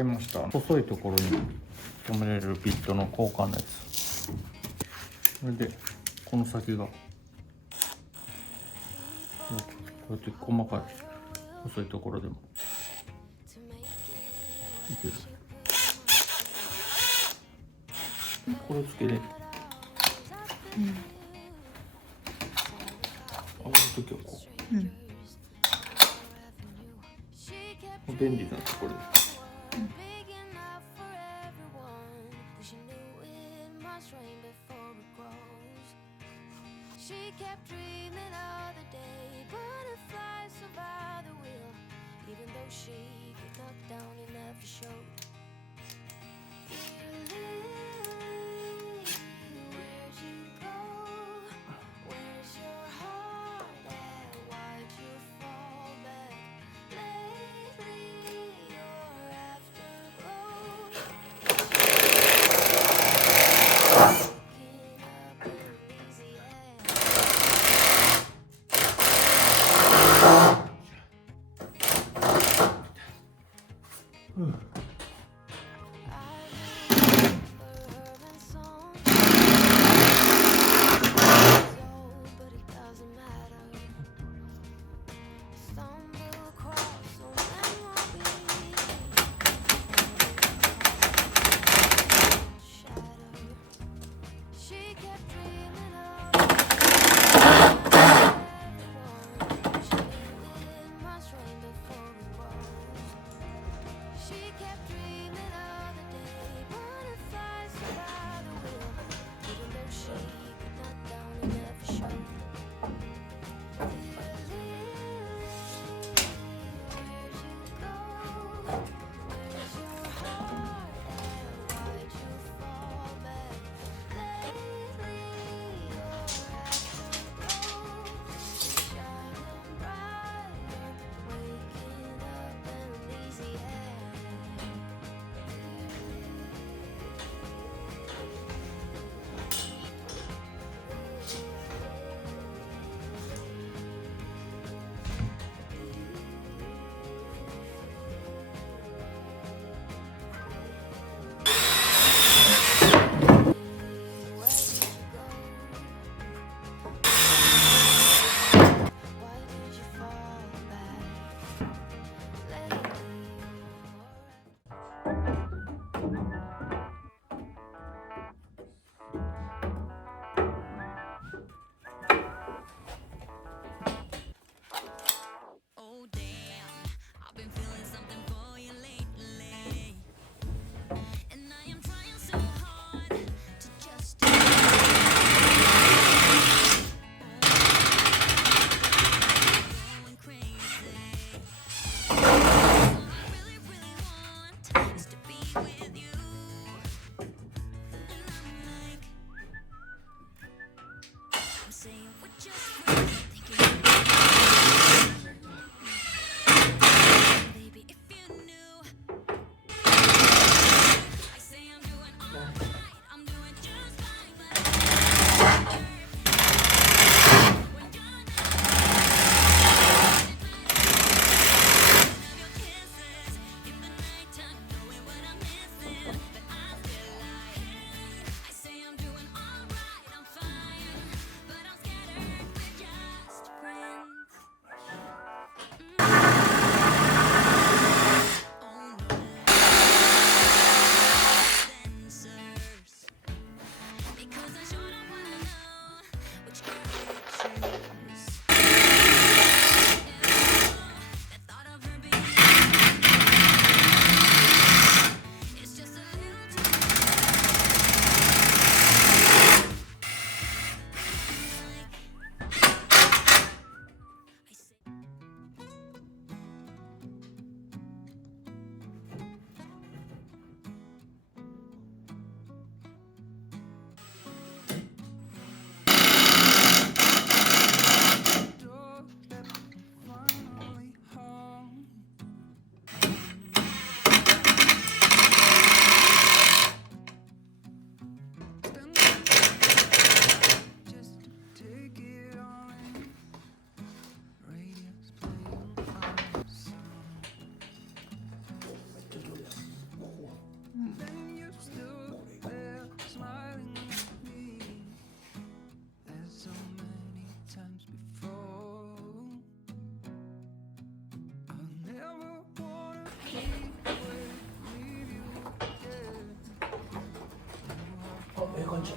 買いました。細いところに止めれるビットの交換のやつ。それでこの先がこうやって細かい細いところでもいける。これつけで上がるときはこう、便利なところで。She kept dreaming of the day butterflies survived the wheel. Even though she got knocked down, it never showed. Dear Lily, where'd you go? Where's your heart at? Why'd you fall back? Lately, you're afterglow. Waking up in Louisiana. She kept dreaming of the day butterflies survived the wheel. Even though she got knocked down, it never showed. Dear Lily, where'd you go? Where's your heart at? Why'd you fall back? Lately, you're afterglow. Shining brighter, waking up in Louisiana. あ、ええ感じ。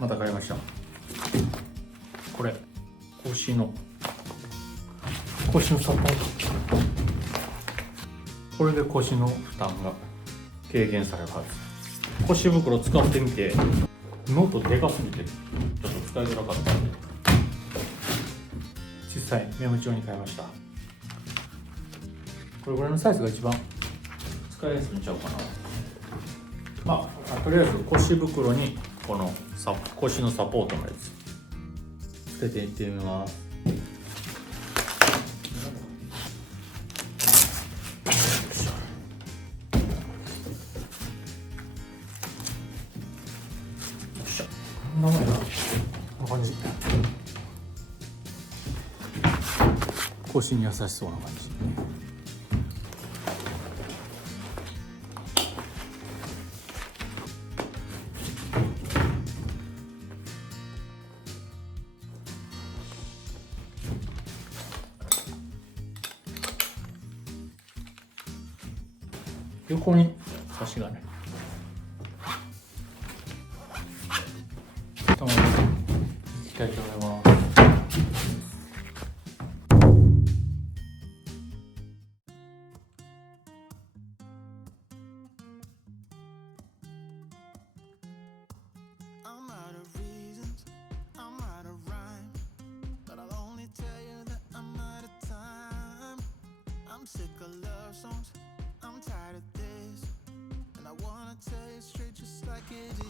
また買いました。これ腰のサポート。これで腰の負担が軽減されるはず。腰袋使ってみてノートでかすぎてちょっと使いづらかったんで小さいメモ帳に変えました。これぐらいのサイズが一番使いやすいんちゃうかな。まあとりあえず腰袋にこの腰のサポートのやつつけていってみます。こんなもんやな。こんな感じ。腰に優しそうな感じ。横に差しがね。頭にいきたいと思います。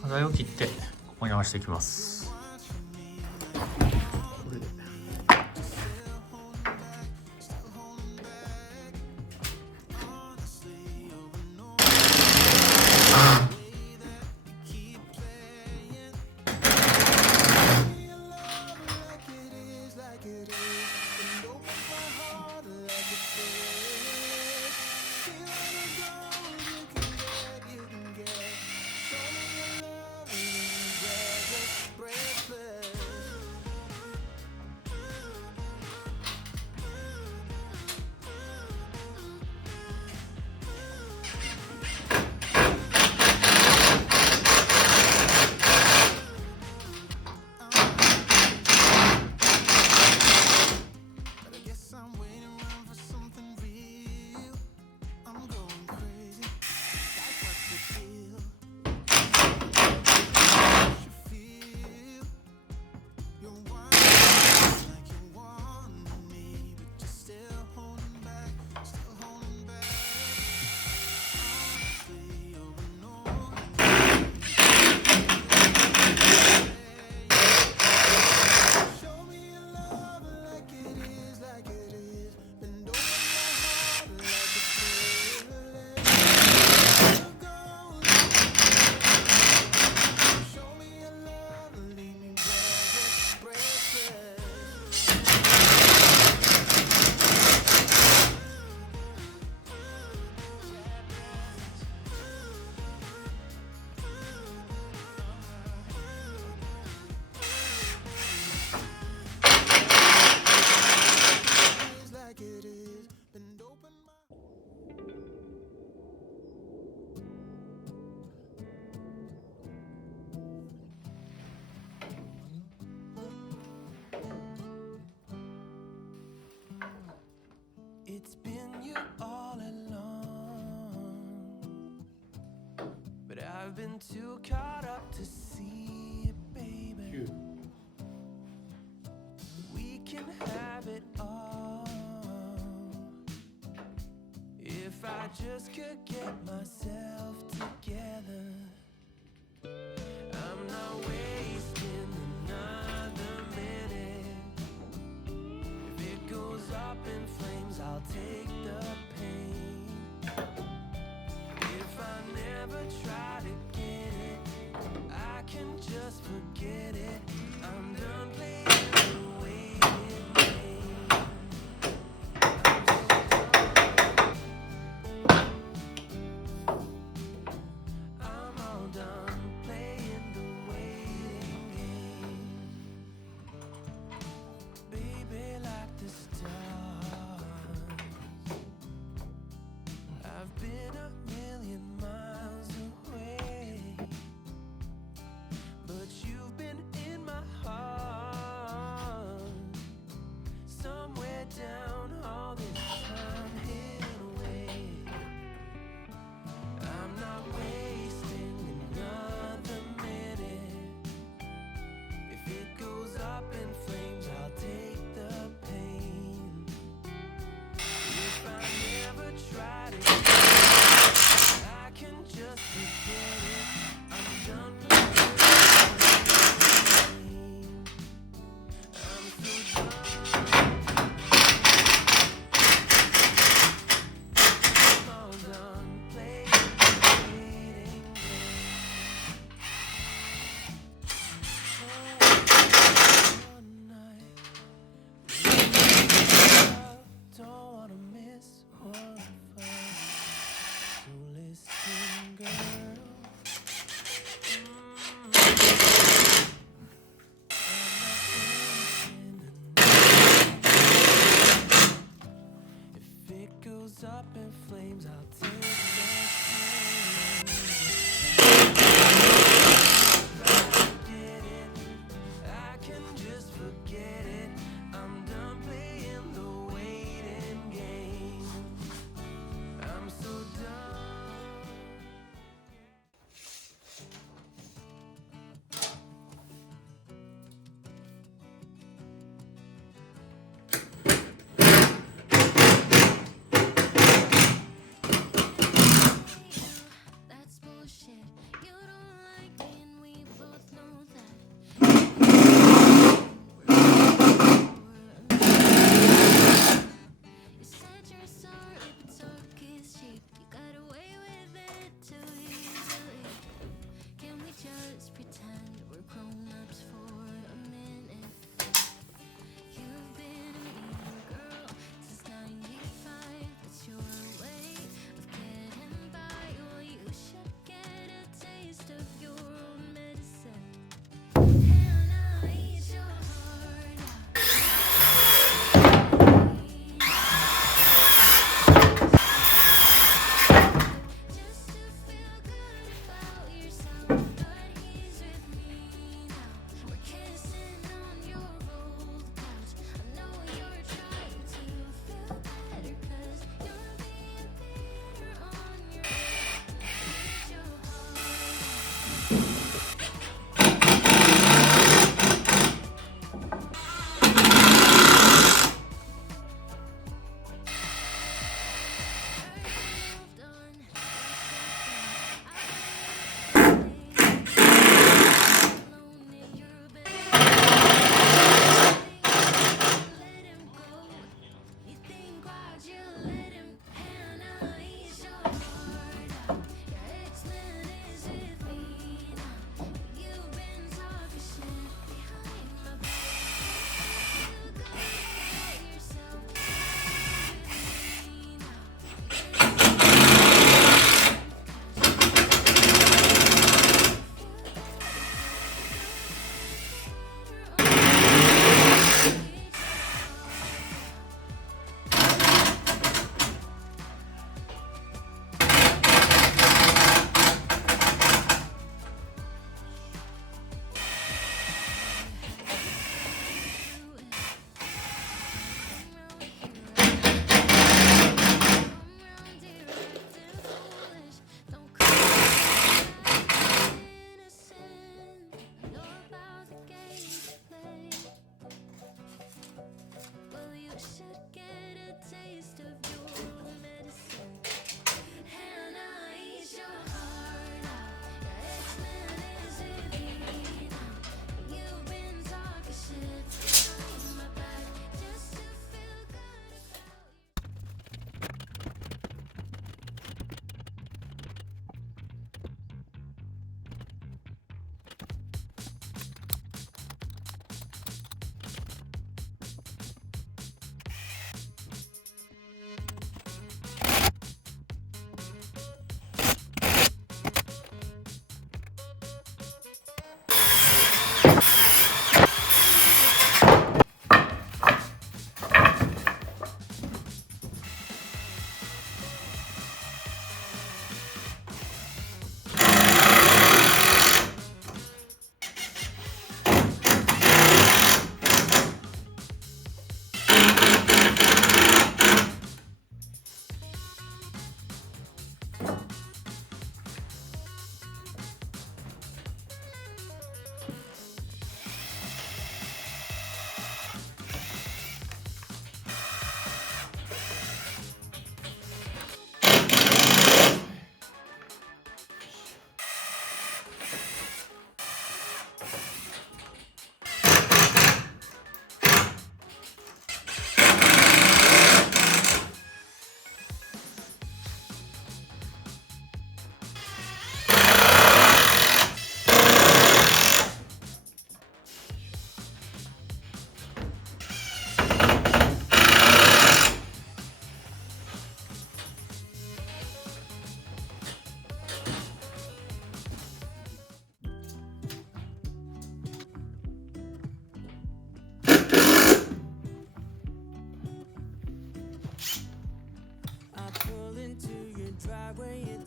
課題を切ってここに合わせていきます。It's been you all along, but I've been too caught up to see it, baby. 9 We can have it all if I just could get myself together. I'm not wasting another minute. If it goes up in flames, I'll take the pain. If I never try to get it, I can just forget it. I'm done playing the waiting game. I'm so done. I'm all done playing the waiting game. Baby, like the stars, I've been a million miles away, but you've been in my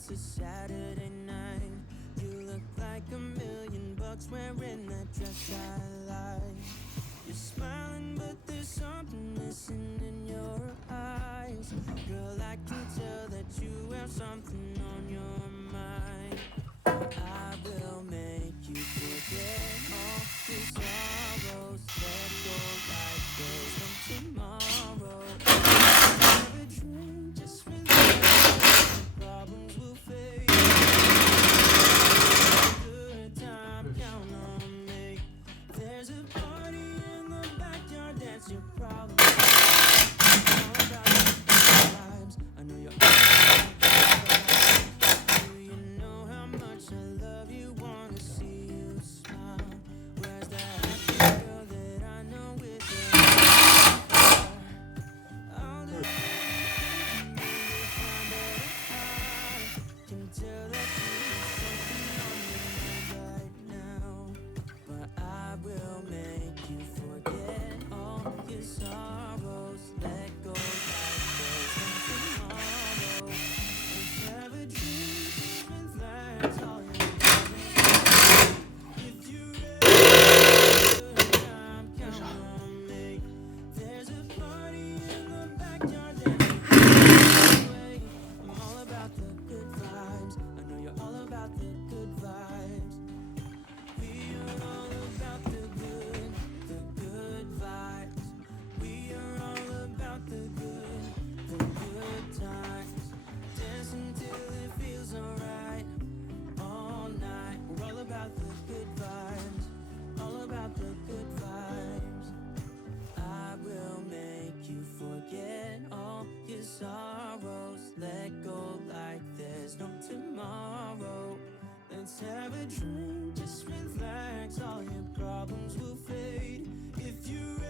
it's a Saturday night. You look like $1,000,000 wearing that dress I like. You're smiling, but there's something missing in your eyes. Girl, I can tell that you have something on your mind. I will make you forget all your sorrows. Let go like there's no tomorrow. Have a drink, just relax. Problems will fade. Good time, count on me. There's a party in the backyard, dance your problems. All about the vibes. I know you're all about the vibes. Do you know how much I love you? Wanna see you smile. Where's that happy girl that I know with your I'll do anything you'll find that I can tell that you have something on your mind right now. But I will make you forget all your sorrows. Let go like there's no tomorrow. Let's have a drink, just relax, all your problems. If you're ready, good time, count on me. There's a party in the backyard, dance away. I'm all about the good vibes. I know you're all about the good vibes. We are all about the good vibes. We are all about the good times. Dance until it feels alright. All night, we're all about the good vibes. All about the good vibes. I will make you forget all your sorrows. Let go like there's no tomorrow. Let's have a drink, just relax. All your problems will fade. If you're